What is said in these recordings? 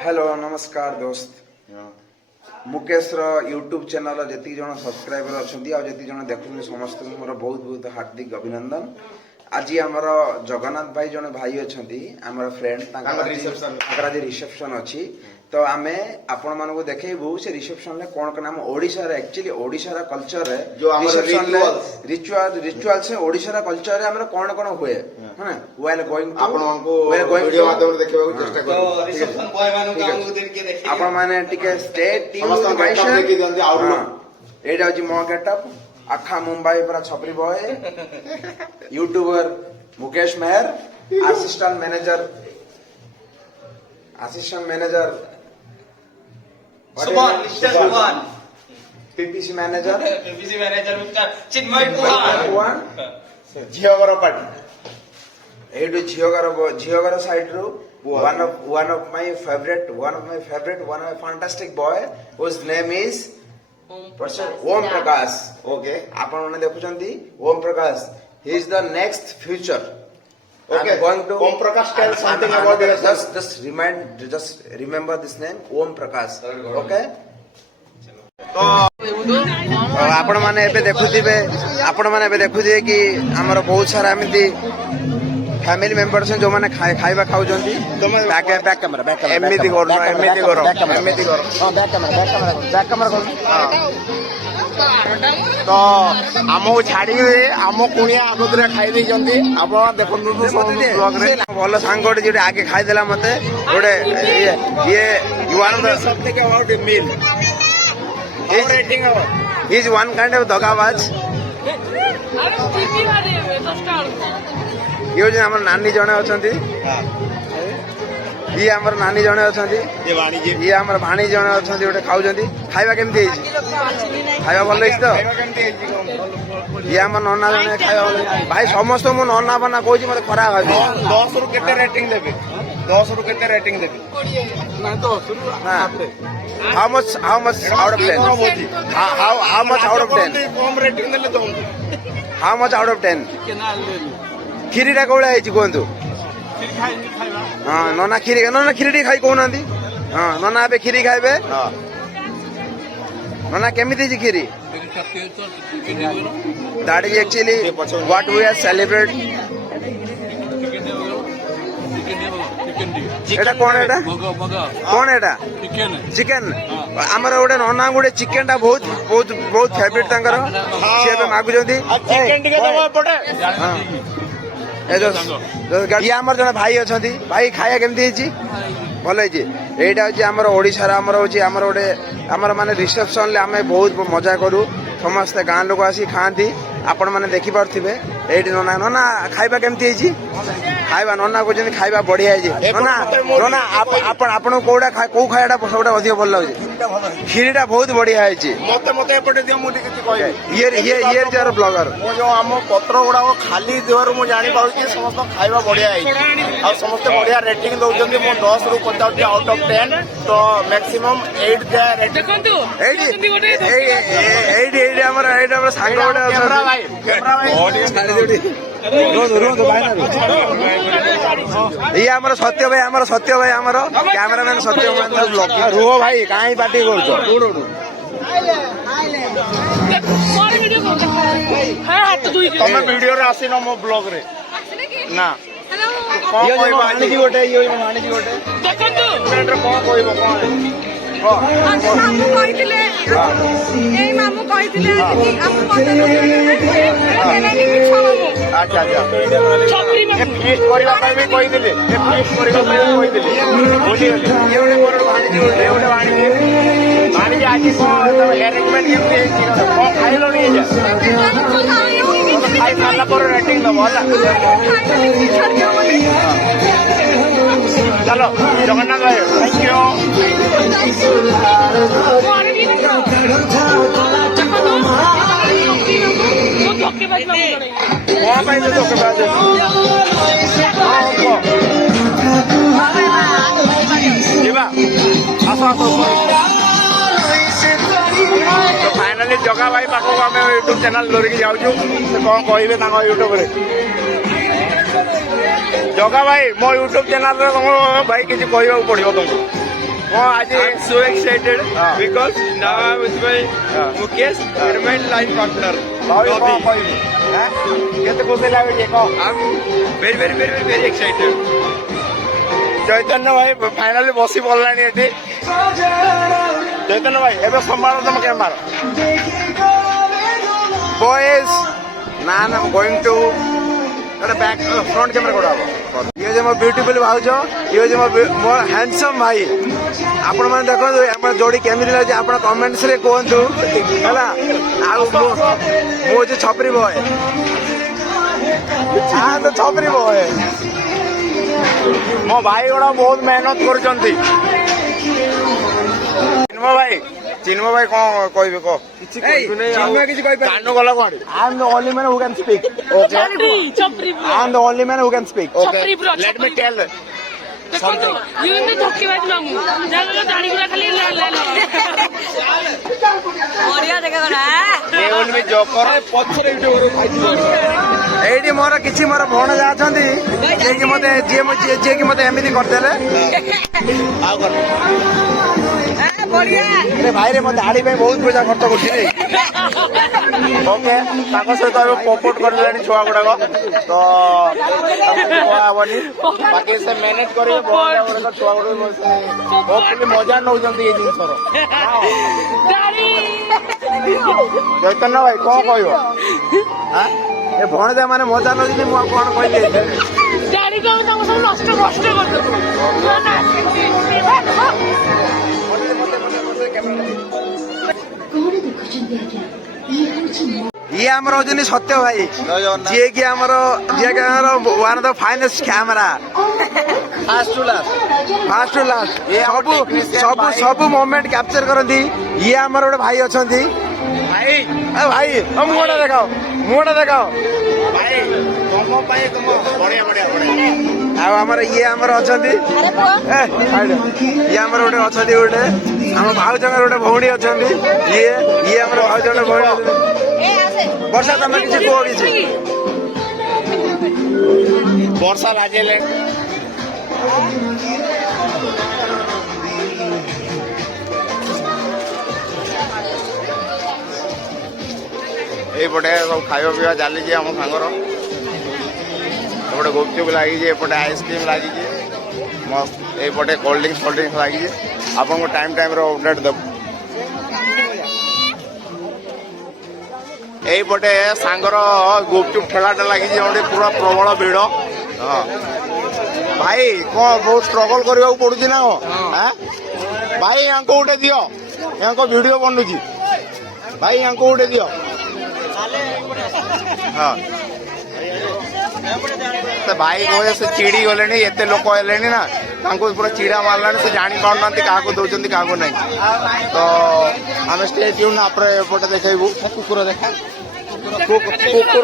Hello नमस्कार दोस्त Mukesh YouTube channel जी जन सब्सक्राइबर अच्छा जी जन देखुन समस्त मोर बहुत बहुत हार्दिक अभिनंदन। आज आमर जगन्नाथ भाई जन भाई अच्छा आम फ्रेंड आज रिसेप्शन अच्छी तो आम आपण मान देखू से रिसेप्शन कौन कौन आम Odisha actually Odisha culture reception ritual से ओडिशा कल्चर आम कौन कौन हुए वेल गोइंग आपण माने टिके स्टे ट्यून एटा अछि मो गेटअप आखा मुंबई पूरा छपरी बॉय यूट्यूबर मुकेश मेहर असिस्टेंट मैनेजर सुभान पीपीसी मैनेजर मिस्टर चिन्मय कुमार झियोगर पार्टी एटू झियोगर साइड रू one of my fantastic boy whose name is Om Prakash. Okay, आपण माने देखुचंती Om Prakash. He is the next future. Okay, I'm going to Om Prakash tell something about this. Just remember this name Om Prakash. Okay. तो आपण माने एबे देखुथिबे कि हमर बहुत सारा एमिति फैमिली मेंबर्स जो माने खाइबा खाउजंती बैक कैमरा एमिति करो बैक कैमरा तो आमको छाड़ी आम कुणिया आगुदरे खाई देइजंती आपण देखंतु ब्लॉग रे भल सांगोटे जे आगे खाई देला मते गोटे ये you are the something about a meal is one kind of दगाबाज ये जो हमर नानी जणे अछंती ये हमर नानी जणे अछंती ये हमर भाणी जणे अछंती ओटे खाउजंती खाइबा केमती हेछि खाइबा भल हेछि तो ये हमर नन्ना जणे खाइबा भल भाई समस्त मु नन्ना बना कहछि मते खराब भाबी 10 रु केते रेटिंग देबे 10 रु केते रेटिंग देबे 20 ना 10 रु हां how much out of 10 how much out of 10 come rating देले तो हाउ मच आउट ऑफ 10 खीरीटा कौड़ा है कहतु हाँ नना खीरी खाई कहना हाँ नना ए खीरी खाइबे नना केमिति खीरी that is actually what we are celebrate एटा कौन एटा चिकन आमर गोटे नना गोटे चिकन टा बहुत बहुत बहुत फेवरेट तांकर से मागुचंती ये आमर जन भाई अच्छा भाई खाया केमती भल यहीटा हूँ आमर ओडिशार आमर हूँ आमर गोटे आमर माने रिसेप्शन आम बहुत मजा करूँ समस्ते गाँ लोक आसी खाती आपण मैंने देखिपे ये नना नना खाइबा केमती खाइबा नना कहते खाइबा बढ़िया नना नना आपण कौटा कौ खाइबा सब अधिक भल लगे खीरीटा बहुत बढ़िया ये ब्लॉगर जो आम पत्र गुड़ा खाली देवर मुझे जानी समस्त खाइबा बढ़िया है समस्त बढ़िया रेटिंग दौरान मो 10 रु पचास आउट ऑफ 10 तो मैक्सिमम 8 ये आमर सत्य भाई आमर कैमरामैन सत्य रुह भाई कहीं पार्टी कर तमें वीडियो रे आसी मो ब्लॉग रे ना गोटे अच्छा खाई सारा पर रेटिंग दब चलो जगन्नाथ भाई थैंक यू फाइनाली जगा भाई पाखक आम यूट्यूब चैनल धरिकी जाऊँ कौन कहे यूट्यूब जगा भाई मो यूट्यूब चैनल तुम भाई किसी कहवाक पड़ो तुमको I'm so excited because now I'm with my Mukesh and my life partner. କେତେ ଖୁସି ଲାଗୁଛି କହ। I'm very excited. ଚୈତନ୍ୟ ଭାଇ ଫାଇନାଲି ବସି ପଡ଼ିଲାଣି ଏଠି। ଚୈତନ୍ୟ ଭାଇ ଏବେ ସମ୍ଭାଳ ତମ କ୍ୟାମେରା। ବଏସ୍ ନା ଗୋଇଂ ଟୁ ଗୋଟେ ବ୍ୟାକ୍ ଫ୍ରଣ୍ଟ କ୍ୟାମେରା କୋଉଟା ହବ। ଇଏ ହଉଛି ମୋ ବ୍ୟୁଟିଫୁଲ ଭାଉଜ, ଇଏ ହଉଛି ମୋ ହ୍ୟାଣ୍ଡସମ୍ ଭାଇ। ଆପଣମାନେ ଦେଖନ୍ତୁ ଆମର ଯୋଡି କେମିତି ଲାଗୁଛି ଆପଣ କମେଣ୍ଟସରେ କୁହନ୍ତୁ ହେଲା। ଆଉ ମୁଁ ହଉଛି ଛପରି ବୟ। ଛପରି ବୟ ମୋ ଭାଇ ଗୁଡା ବହୁତ ମେହନତ କରୁଛନ୍ତି। ଚିନ୍ମୟ ଭାଇ କଣ କହିବେ କହ। କିଛି କହିବେ କାନୁ ଗଲା କୁଆଡେ। I am the only man who can speak. Okay. I am the only man who can speak. Okay. Let me tell. ଦେଖନ୍ତୁ ୟୁଏନ୍ ଧୋକେବାଜ ମାମୁଁ ଯାହା ଜାଣିଗୁରା ଖାଲି ବଢିଆ ଦେଖା ଏଇଠି ମୋର କିଛି ମୋର ଭଣଜା ଅଛନ୍ତି ଯିଏକି ମତେ ଏମିତି କରିଦେଲେ। ଆଉ କଣ ଭାଇରେ ମୋ ଦାଢି ପାଇଁ ବହୁତ ପଇସା ଖର୍ଚ୍ଚ କରୁଛି। ଓକେ ତାଙ୍କ ସହିତ ଏବେ ପୋପଟ କରିଦେଲାଣି ଛୁଆ ଗୁଡାକ ତ କୁହାହବନି। ବାକି ସେ ମ୍ୟାନେଜ କରିବେ ଗୁଡାକ ଛୁଆ ଗୁଡାକ ମଜା ନଉଛନ୍ତି ଏଇ ଜିନିଷର। ଚୈତନ୍ୟ ଭାଇ କଣ କହିବ। ଏ ଭଣଜା ମାନେ ମଜା ନଉଛନ୍ତି ମୁଁ ଆଉ କଣ କହିଲି। ଇଏ ଆମର ହଉଛନ୍ତି ସତ୍ୟ ଭାଇ ଯିଏକି ଆମର one of the finest camera first to last ସବୁ ମୋମେଣ୍ଟ କ୍ୟାପଚର କରନ୍ତି। ଇଏ ଆମର ଗୋଟେ ଭାଇ ଅଛନ୍ତି। ଭାଇ ମୁହଁଟା ଦେଖାଅ ଭାଇ ତମ ପାଇଁ ଆଉ ଆମର ଇଏ ଆମର ଅଛନ୍ତି। ଇଏ ଆମର ଗୋଟେ ଅଛନ୍ତି ଗୋଟେ ଆମ ଭାଉଜଙ୍କର ଗୋଟେ ଭଉଣୀ ଅଛନ୍ତି। ଇଏ ଆମର ଭାଉଜଙ୍କର ଭଉଣୀ ଅଛନ୍ତି। ବର୍ଷା ତମେ କିଛି କୁହ କିଛି। ବର୍ଷା ଲାଗିଲେ ଏଇପଟେ ସବୁ ଖାଇବା ପିଇବା ଚାଲିଛି ଆମ ସାଙ୍ଗର। ଏପଟେ ଗୁପଚୁପ ଲାଗିଛି, ଏପଟେ ଆଇସ୍କ୍ରିମ୍ ଲାଗିଛି, ମସ୍ତ ଏଇପଟେ କୋଲ୍ଡ ଡ୍ରିଙ୍କସ୍ ଲାଗିଛି। ଆପଣଙ୍କୁ ଟାଇମ୍ର ଅପଡେଟ୍ ଦେବୁ। ଏଇପଟେ ସାଙ୍ଗର ଗୁପଚୁପ ଠେଲାଟା ଲାଗିଛି ଗୋଟେ ପୁରା ପ୍ରବଳ ଭିଡ଼। ହଁ ଭାଇ କଣ ବହୁତ ଷ୍ଟ୍ରଗଲ କରିବାକୁ ପଡୁଛି ନା କଣ। ଭାଇ ୟାଙ୍କୁ ଗୋଟେ ଦିଅ, ୟାଙ୍କ ଭିଡିଓ ବନୁଛି। ଭାଇ ୟାଙ୍କୁ ଗୋଟେ ଦିଅ। ହଁ ସେ ଭାଇ କହେ ସେ ଚିଡ଼ି ଗଲେଣି, ଏତେ ଲୋକ ହେଲେଣି ନା ତାଙ୍କୁ ପୁରା ଚିଡ଼ା ମାରିଲାଣି। ସେ ଜାଣିପାରୁନାହାନ୍ତି କାହାକୁ ଦଉଛନ୍ତି କାହାକୁ ନାହିଁ। ତ ଆମେ ଷ୍ଟେଜ୍ ଯିବୁ ନା ପରେ ଏପଟେ ଦେଖେଇବୁ। କୁକୁର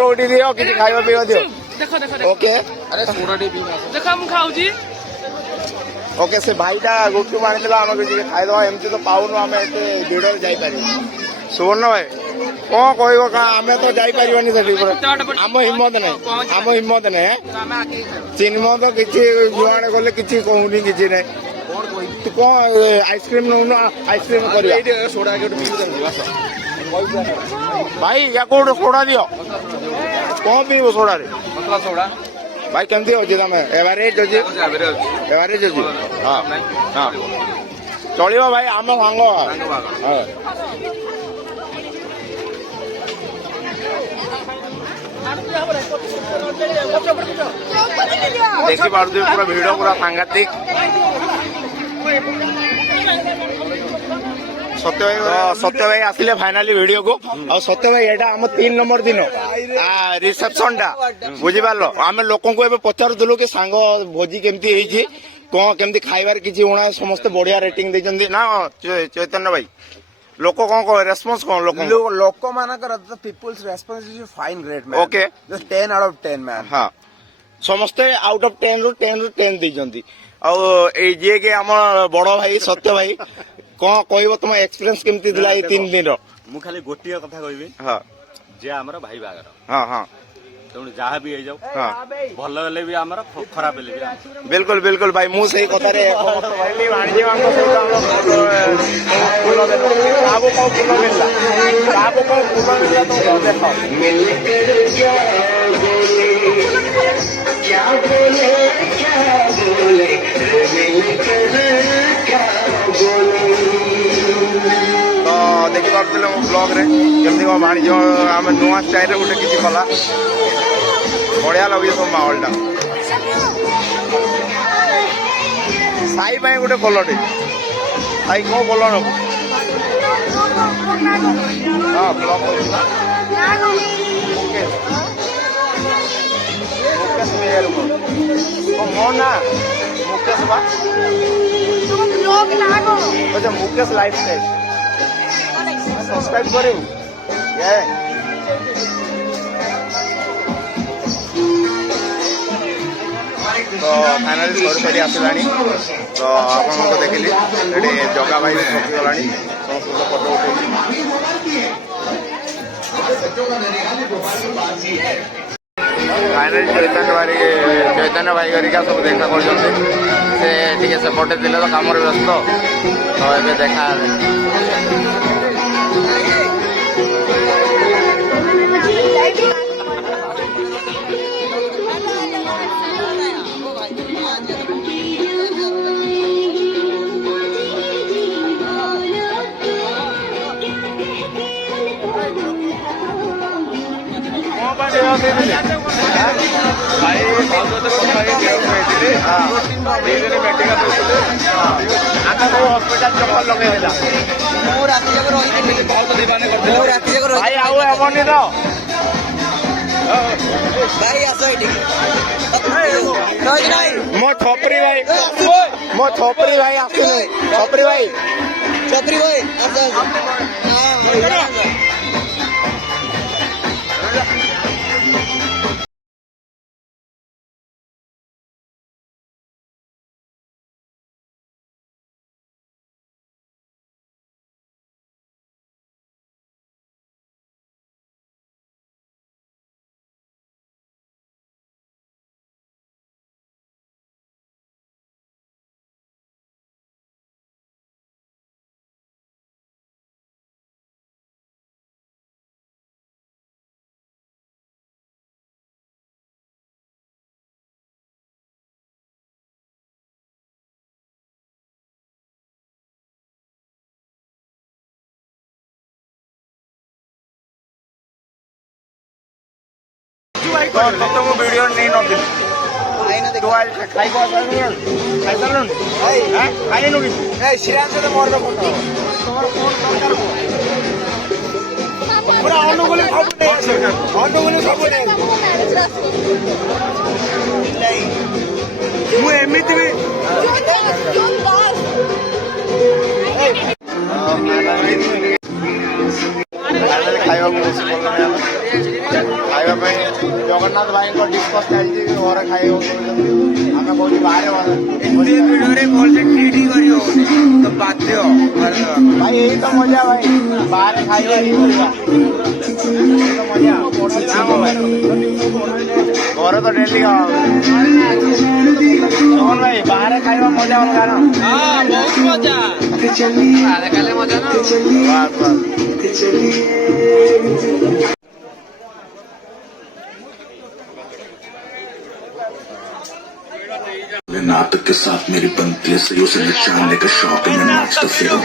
ଗୋଟେ ଦିଅ, କିଛି ଖାଇବା ପିଇବା ଦିଅ। ଓକେ ଦେଖ ମୁଁ ଖାଉଛି। ଓକେ ସେ ଭାଇଟା ଗୁପଚୁପ ଆଣିଥିଲା, ଆମେ କିଛି ଖାଇଦବା। ଏମିତି ତ ପାଉନୁ, ଆମେ ଏତେ ଭିଡ଼ରେ ଯାଇପାରିବୁ। ସୁବର୍ଣ୍ଣ ଭାଇ କଣ କହିବ ଆମେ ତ ଯାଇପାରିବାନି ସେଠି। ଆମ ହିମ୍ମତ ନାହିଁ। ଚିନ୍ମୟ ତ କିଛି ଯୁଆଡେ ଗଲେ କିଛି କହୁନି, କିଛି ନାହିଁ। ତୁ କଣ ଆଇସ୍କ୍ରିମ୍ ନଉନୁ, ଆଇସ୍କ୍ରିମ୍ କରିବା। ଭାଇ ୟାକୁ ଗୋଟେ ସୋଡା ଦିଅ। କଣ ପିଇବ ସୋଡାରେ? ଭାଇ କେମିତି ଅଛି ତମେ? ଏଭାରେଜ ଅଛି। ହଁ ଚଳିବ ଭାଇ, ଆମ ସାଙ୍ଗ। ଦେଖିପାରୁଥିବେ ପୁରା ଭିଡ ପୁରା ସାଂଘାତିକ। ସତ୍ୟ ଭାଇ ଆସିଲେ ଫାଇନାଲି ଭିଡିଓକୁ। ଆଉ ସତ୍ୟ ଭାଇ ଏଇଟା ଆମ 3 ନମ୍ବର ଦିନ ରିସେପସନ ଟା, ବୁଝିପାରିଲ। ଆମେ ଲୋକଙ୍କୁ ଏବେ ପଚାରୁଥିଲୁ କି ସାଙ୍ଗ ଭୋଜି କେମିତି ହେଇଛି, କଣ କେମିତି ଖାଇବାରେ କିଛି ଉଣା, ସମସ୍ତେ ବଢିଆ ରେଟିଂ ଦେଇଛନ୍ତି ନା ଚୈତନ୍ୟ ଭାଇ। ଲୋକ କଣ କହ ରେସ୍ପନ୍ସ କଣ ଲୋକମାନଙ୍କର people's response is fine great man. Okay 10 out of 10 man. ହଁ ସମସ୍ତେ ଆଉଟ୍ ଅଫ୍ 10 ରୁ 10 ଦେଇଛନ୍ତି। ଆଉ ଏଇ ଯିଏ କି ଆମ ବଡ ଭାଇ ସତ୍ୟ ଭାଇ କଣ କହିବ, ତମ ଏକ୍ସପିରିଏନ୍ସ କେମିତି ଥିଲା ଏଇ 3 ଦିନର? ମୁଁ ଖାଲି ଗୋଟିଏ କଥା କହିବି, ହଁ ଯେ ଆମର ଭାଇ ବାହାଘର। ହଁ ତେଣୁ ଯାହା ବି ହେଇଯାଉ ହଁ ଭଲ ହେଲେ ବି ଆମର ଖରାପ ହେଲେ ବି ଆମର। ବିଲକୁଲ ବିଲକୁଲ ଭାଇ ମୁଁ ସେଇ କଥାରେ ଏକମତ ଭାଇ। ବାଣିଜ୍ୟ ମାନଙ୍କ ସହିତ ଆମର ଫୁଲ ଦେଲ କାହାକୁ କଣ ଫୁଲ ମିଳିଲା କାହାକୁ କଣ ଫୁଲ ମିଳିଲା ତମେ ଦେଖ ତ ଦେଖିପାରୁଥିଲେ ମୋ ବ୍ଲଗରେ କେମିତି କଣ ବାଣିଜ୍ୟ ଆମେ ନୂଆ ଷ୍ଟାଇଲରେ ଗୋଟେ କିଛି କଲା ବଢିଆ ଲାଗୁଛି ସବୁ ମାହୋଲଟା। ସାଇ ପାଇଁ ଗୋଟେ କଲଟେ ସାଇ କଣ କଲ ନବୁ ହଁ ବ୍ଲଗ କରୁଛି ନା ମୁକେଶ ମେହେର ମୋ ନା ମୁକେଶ ବା अच्छा मुकेश लाइफस्टाइल सब्सक्राइब करू ये तो फाइनाली सरी सरी आसलानी तो आपन को देखिली एडी जगा भाई थकी गलानी समस्त फोटो उठेली फाइनाली चैतन्य भाई गरिका सब देखा कर से टिके सेपटे थे तो कम व्यस्त तो ये देखा भाई हस्पिटाल चक्कर लगे भाई आउ हेबनी तो मो छपरी भाई आसुनी छपरी भाई तो मु वीडियो नहीं नथिल तू आज खाई को खाई सारलुन खाई नु कि ए श्रीराम से मोर फोटो तोमर फोन दरकार पूरा अनुगुल सब नहीं मु एमिति भी खाଇବା खाଇବା ପାଇଁ ଜଗନ୍ନାଥ ଭାଇଙ୍କ ଡିସ୍କସ୍ ଚାଲିଛି ଘରେ ଖାଇବାକୁ ଆମେ କହୁଛୁ ବାହାରେ ଭିଡ଼ିଓରେ ଭଲସେ ଖିରି କରି ହଉନି ତ ବାଧ୍ୟ ଭାଇ ଏଇ ତ ମଜା ଭାଇ ବାହାରେ ଖାଇବା ହିଁ କରିବା ମଜା ଘରେ ତ ଡେଲି ଜଗନ ଭାଇ ବାହାରେ ଖାଇବା ମଜା ଅଲଗା ନା ବହୁତ ମଜା ବାହାରେ ଖାଇଲେ ମଜା ନା नाटक के साथ मेरी बनती है सही उसे नचाने का शौक है मैं नाचता फिरूं